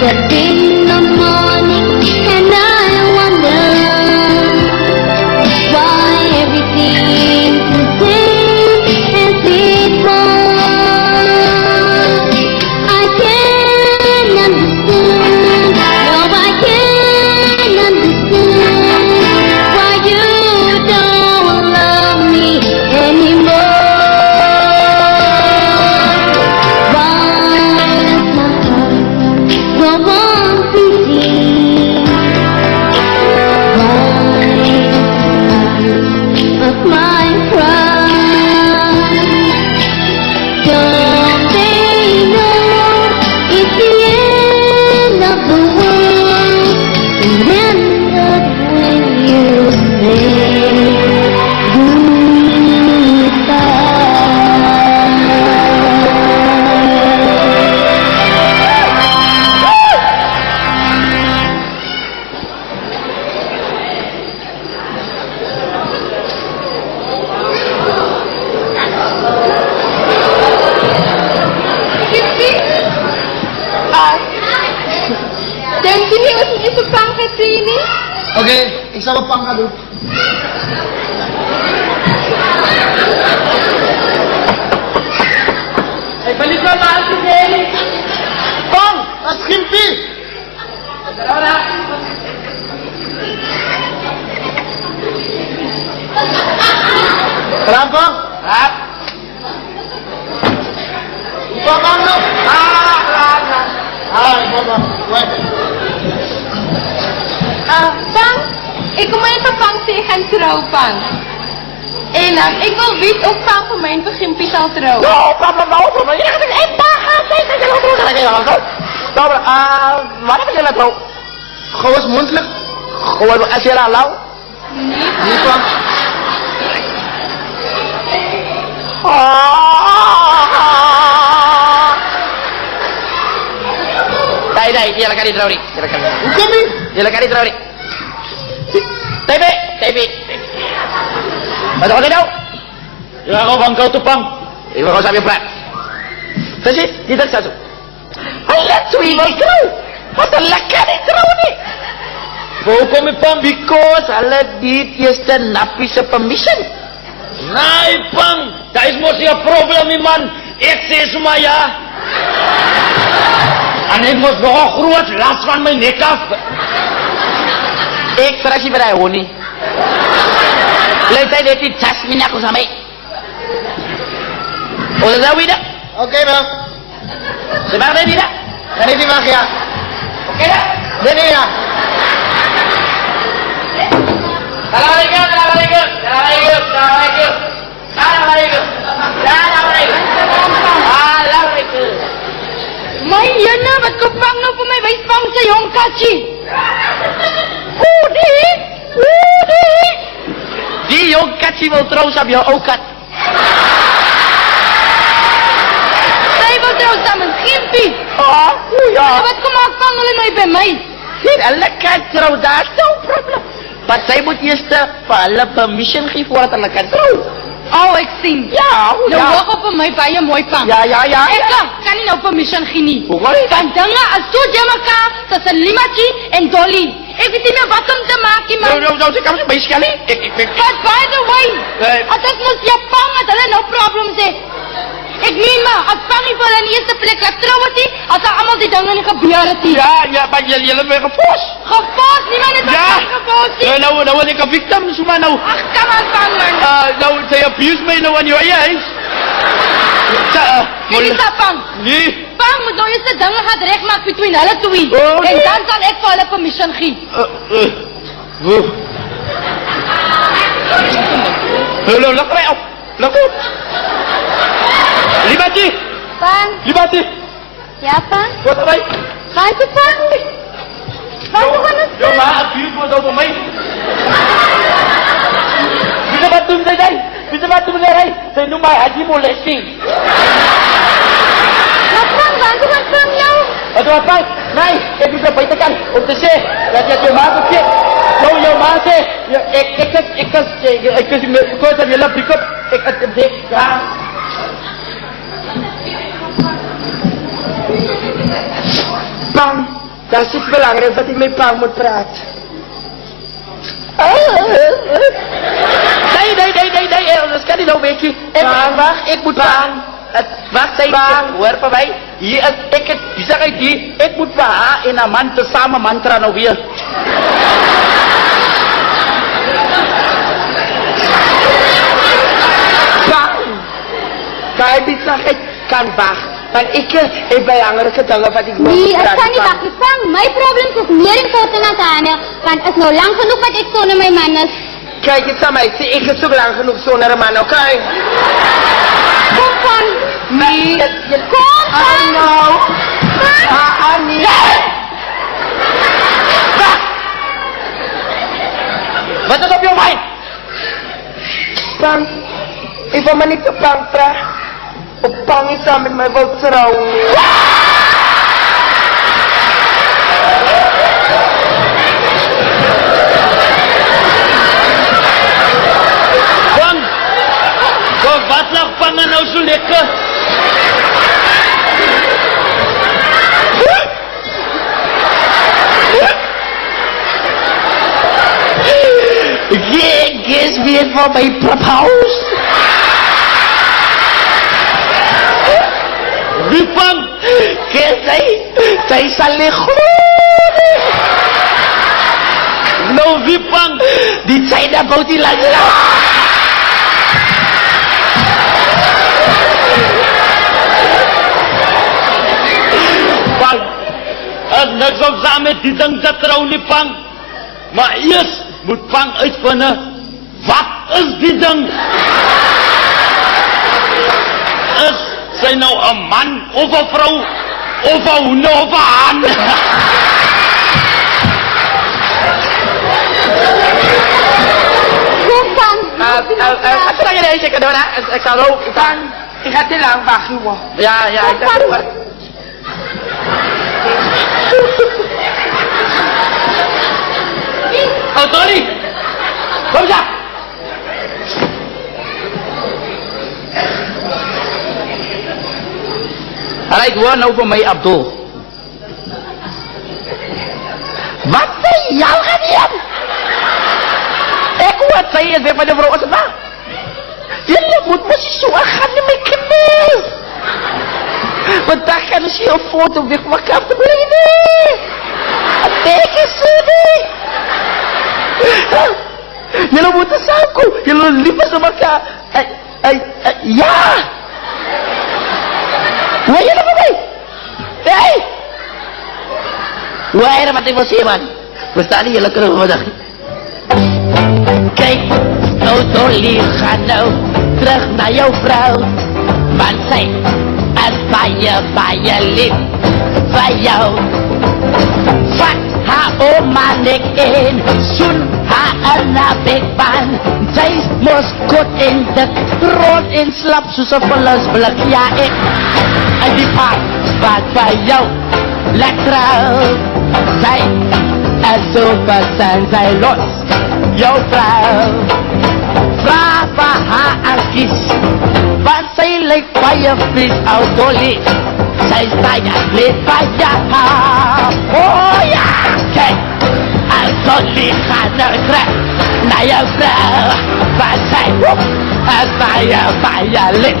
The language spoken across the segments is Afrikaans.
But in the morning, and I wonder why everything's the same as it was. I can't understand, no, I can't understand why you don't love me anymore. Why does my heart go on beating? Why of my pride? Don't they know it's the end of the world? It ended when you say Dan sini usah isupang ke sini. Oke, isa pang ka doon. Ay, balik ko ba si Jenny? Pang! At kimpi! Dalawa na. Salam pang! Rap. Upa pang no! Upa pang. Wait. Pang, ik kom even pang tegen trouw, pang. En ik wil weten of pang voor mijn begimpje zal trouwen. No problem, no problem. Ini kan bahasa saya kalau terus lagi kalau terus. Dobra, mana ka jala tro? Khawas muntlik. Khawas asira law. Ni pang. Dai, dia lagi di Trauri. Kami. Dia lagi di Trauri. Tebe. Masuk ke dalam. Ya, kau bang kau tu pang. Ibu kau sabi plat. Kasi, tidak satu. Allah suwi kau. Mata lakar di Trauri. Hukum pang because Allah did yesterday napi sa permission. Nai pang, kais mo siya problem iman. Ekses maya. Anek mo doa kruat last one may nekaf. Ek terasi berai honi. Letai deti jasmine aku sampai. Udah tahu tidak? Oke, bang. Sebenarnya tidak? Dari di Makia. Oke dah. Dini ya. May yan na, ba't ko pang no may bais pang sa iyong kachi? Udi! Di yung kachi mo traw sabi yung okat. Say mo daw sa mga kimpi. Ah, kuya. Ba't ko makapang ulit may bemay? Sir, Allah kan traw that's no problem. But saya buat yesta pala permission ki fuara talaga traw. Oh, ik zie. Ya, Nawa ko pa may paya mo'y pang. Ya. Eka, kanina permission kini. Bukari. Pandanga astu jamaka sa Salimachi and Dolly. Everything na batam damaki man. No, kamu baik sekali. But by the way, atas mo siya pang adala no problem se. Ik meen ma, at pangi pala niya sa plek latrawati, at amal di dangan ka biyarati. Ya, pak ya lebih ke pos. Kapos, ni man ito Ya. kaposi. Nawa ni ka victim semua naw. Ah, kaman pangan. Naw saya abuse may nawan yung ayay. Hindi sa pang. Ni. Pang mo daw yung sa dangan ha direct mak between ala tuwi. Oh, And yeah. dan sal ek pala permission ki. Hello, lakre. Lakot. Libati. Pang, Libati. ya pang? Buat apa? Bye po pang. Bye po ka na Yung mga abuse mo daw pamay. Bisa batum day. Sa numay haji mo lesing. Pang, bago man pang yaw. Aduh apa? Nai, bisa baitakan. Untuk saya, raja tu mahu cek. Yo mahu cek. Ekas kau sabi lah berikut. Ekas cek. Bang, Dat is het belangrijk dat ik met pa moet praten. Nee, dat kan niet nou, weet je. Wacht, ik moet pa. Wacht, zei hoor van mij. Hier is ik het, zeg ik hier, ik moet pa en een man samen mantra nou weer. Maar hij zegt, ik kan wacht. Want ik heb belangrijke dingen wat ik moet Nee, het praten. kan niet wachten. Van, mijn probleem is meer important dan Daniel. Want het is nou lang genoeg wat ik zo naar mijn man is. Kijk eens aan mij, ik heb zo lang genoeg zo naar een man, oké? Kom van. Nee. Kom van. Nou. Nee. Wat is op je mind? Pang, ik wil me niet op Pang vragen. Op Pang is samen met mij wil trouwen. Pang! Wat lag Pang nou zo lekker? Ik is weer van mijn prophuis. Wie Pang? Zij zal liggen. Nou wie Pang? Die zijn daar boven die langs. Pang! Het niks op samen met die ding te trouwen nie Pang. Maar eerst moet Pang uitvinden, wat is die ding? Is sy nou een man of een vrouw, of een hoende of een haan? Kom van. Wat zeg je deze keer doen, hè? Ik kan ook. Ik ga te lang wachten, jongen. Ja, ik dacht het. Oh, Tony! Kom eens. Alright, hoor nou van mij, Abdul. Wat zei jou gaan hier? Ik hoor het zeggen, zeg maar de vrouw, wat? Jullie moet misschien zo gaan in mijn knees. Want daar gaan ze een foto weg van elkaar te brengen. Denk eens zo niet. Jullie moeten samen, jullie liefde aan elkaar. Ja. Hoor je dat van mij? Nee. Hoor je wat ik wil zeggen, man? We staan hier lekker vandaag. Kijk, nou Dolly, ga nou terug naar jouw vrouw. Want zij is baie lief van jou. Vat haar oma nek in, zoen haar in haar bekbaan. Zij moest goed in de rond in slap, soos een verlusblik. Ja, ik en die paard wat van jou laat trouw. Zij is zo zijn zij los, jouw vrouw. Vraag van haar aan kies, want zij lijkt bij je vis uit Dolly. Zij is bij je leed van je haar. Oh ja, kijk, als Dolly gaat naar terug naar je vrouw. Want zij is bij je leed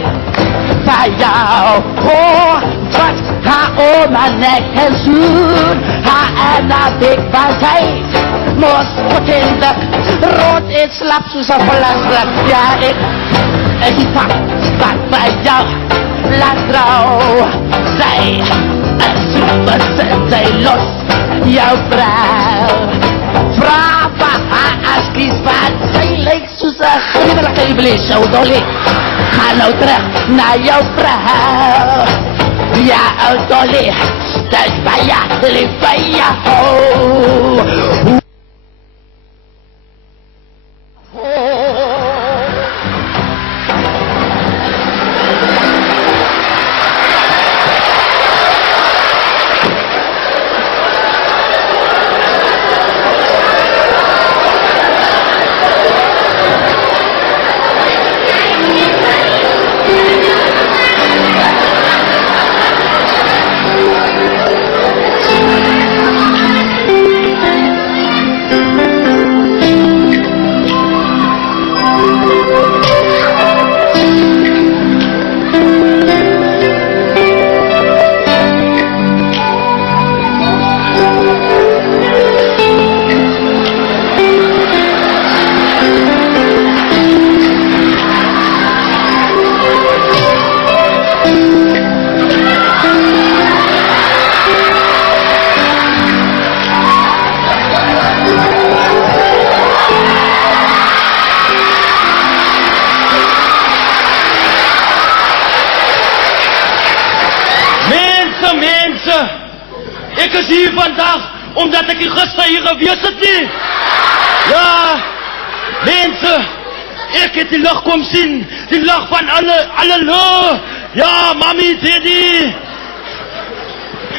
van jou. Oh, wat haar oma nek en zoen, haar en haar bek van zij. Moest goed in de rood in slap, soos een verlasblik. Ja, ik en die pak wat bij jou laat trouw. Zij is super, zij los, jouw vrouw. Vraag van haar als kies van, zij lijkt soos een grimmelijke iblis, jouw Dolly. Ga nou terug naar jouw vrouw. Ja, oude Dolly, dat is bij jou, lief bij jou. is hier vandag omdat ek die gister hier gewees het nie. Ja, mense, ek het die lig kom sien, die lig van alle lig. Ja, mami, daddy.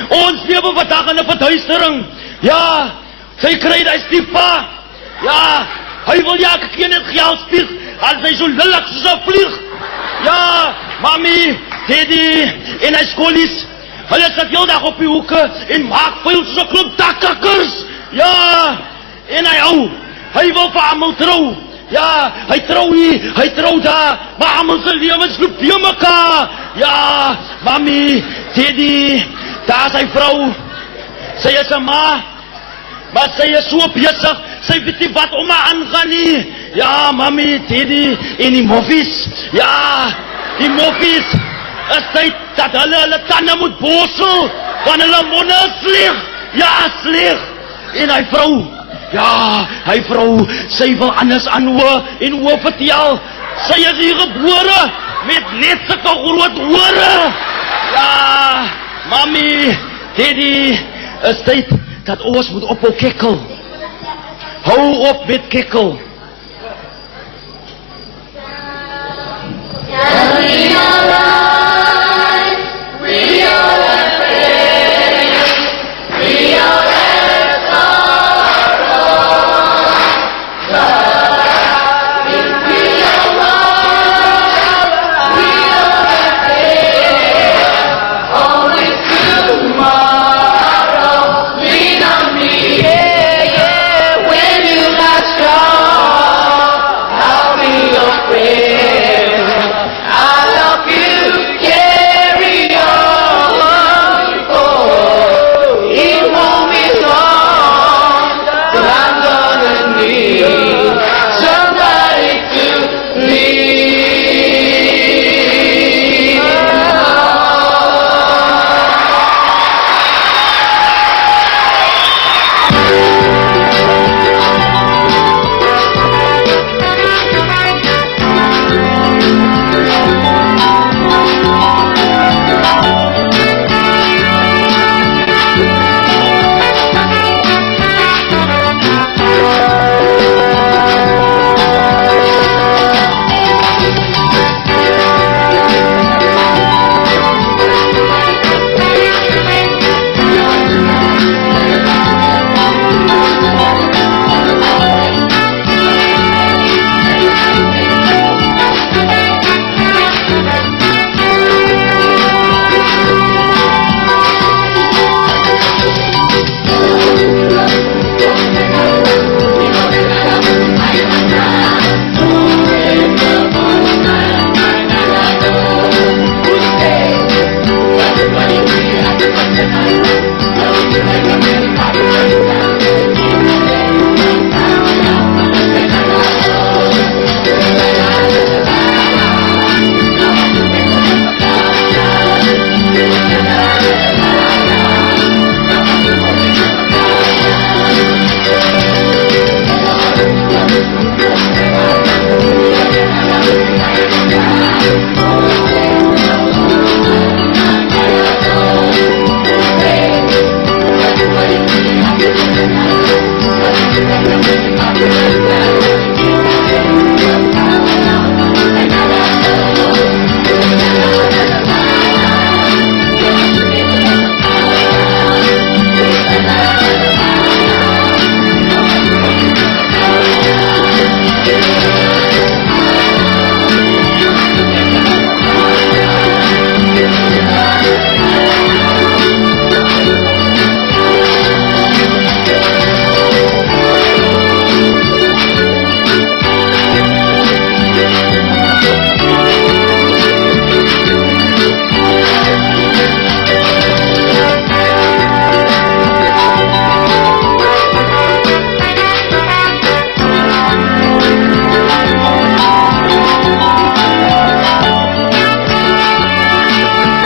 Ons lewe vandag in 'n verduistering. Ja, sy kry die stipa. Ja, hy wil ja elke keer net geld spieg, als hy so lillik soos 'n vlieg. Ja, mami, daddy, en hy skoolies, hulle sit heel dag op die hoeke en maak vuil soos 'n klomp dakkakkers. Ja, en hy wil vir almal trou. Ja, hy trou hier, hy trou daar, maar almal se lewens loop weer mekaar. Ja, mami, daddy, daar is sy vrou. Sy is 'n ma, maar sy is so besig, sy weet nie wat om haar aangaan nie. Ja, mami, daddy, en die moffies. Ja, die moffies, is tyd dat hulle tande moet borsel, want hulle monde is sleg. Ja, sleg. En hy vrou, ja, hy vrou, sy wil anders aan en hoe vertel. Sy is hier gebore, met net sulke groot hore. Ja, mami, daddy, is tyd dat ons moet ophou kekkel. Hou op met kekkel.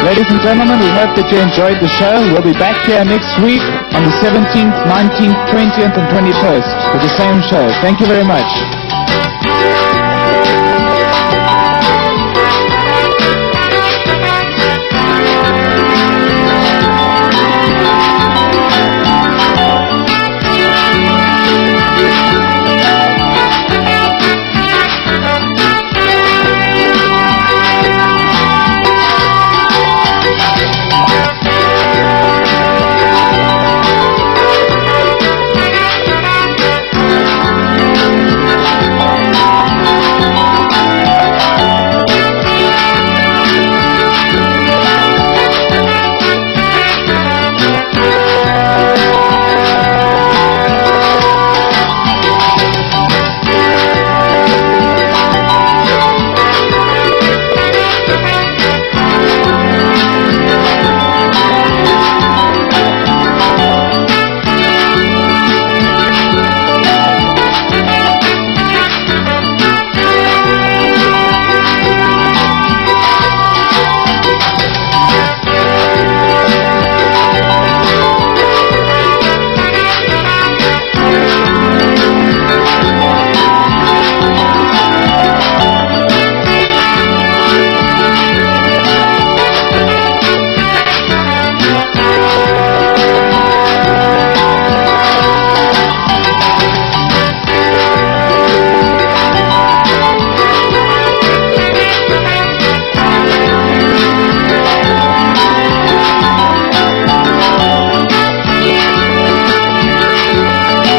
Ladies and gentlemen, we hope that you enjoyed the show. We'll be back here next week on the 17th, 19th, 20th and 21st for the same show. Thank you very much.